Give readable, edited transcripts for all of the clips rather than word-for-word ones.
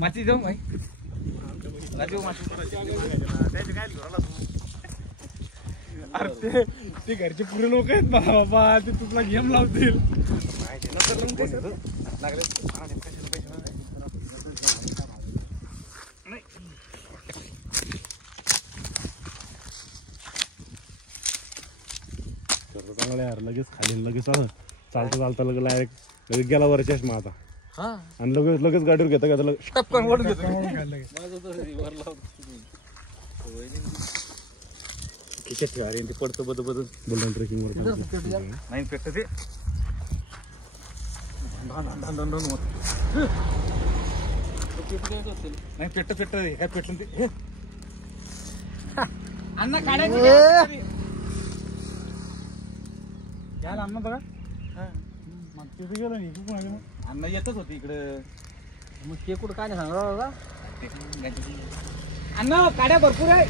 माती जाऊ भाई राजू माती अरे ते घरचे पुरे लोक आहेत बाबा ते तुला गेम लावतील चांगलं यार लगेच खाली लगेच चालता चालता लगेच गेला वर चष्मा आता आणि लगेच गाडीवर घेता घेता टपकन ओढून घेतो खिशात ठेवा रे ते पडतं बद बुलढाणा ट्रेकिंग वर नाही पेटत ते नाही पेटत काय पेटलं ते अण्णा काढायचं याला अण्णा बघा तिथे गेलो नाही अण्णा येतच होती इकडं मग ते कुठं काय नाही सांगा बाबा अण्णा काड्या भरपूर आहे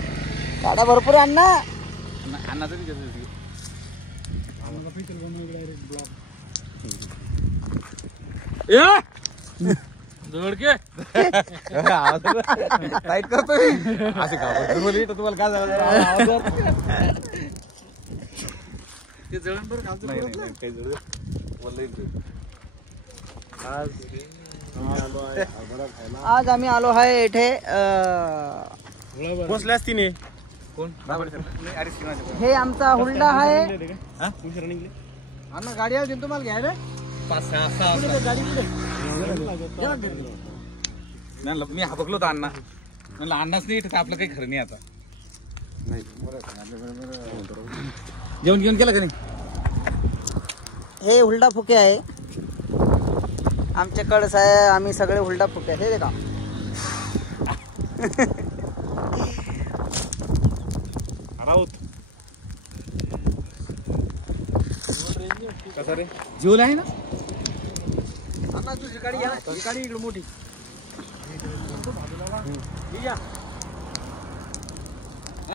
अण्णा अण्णा तरी घेत जोडके टाईट करतोय असे घाबरतो तुम्हाला काय झालं ते जळण बरं घालतो काही जळ आज आम्ही आलो आहे इथे पोचले असती ने कोण हे आमचा हुंडा आहे अण्णा गाडी आली तुम्हाला घ्यायला 5-6 गाडी मी हापकलो होतो अण्णा म्हणलं अण्णाच नाही इथे आपलं काही खरं नाही आता जेवण घेऊन केलं का नाही हे हुलडा फुके आहे आमचे कळस आहे आम्ही सगळे हुलडा फुके हे का कसा रे जीवला आहे ना अण्णा दुसरी गाडी घ्या गाडी इकडे मोठी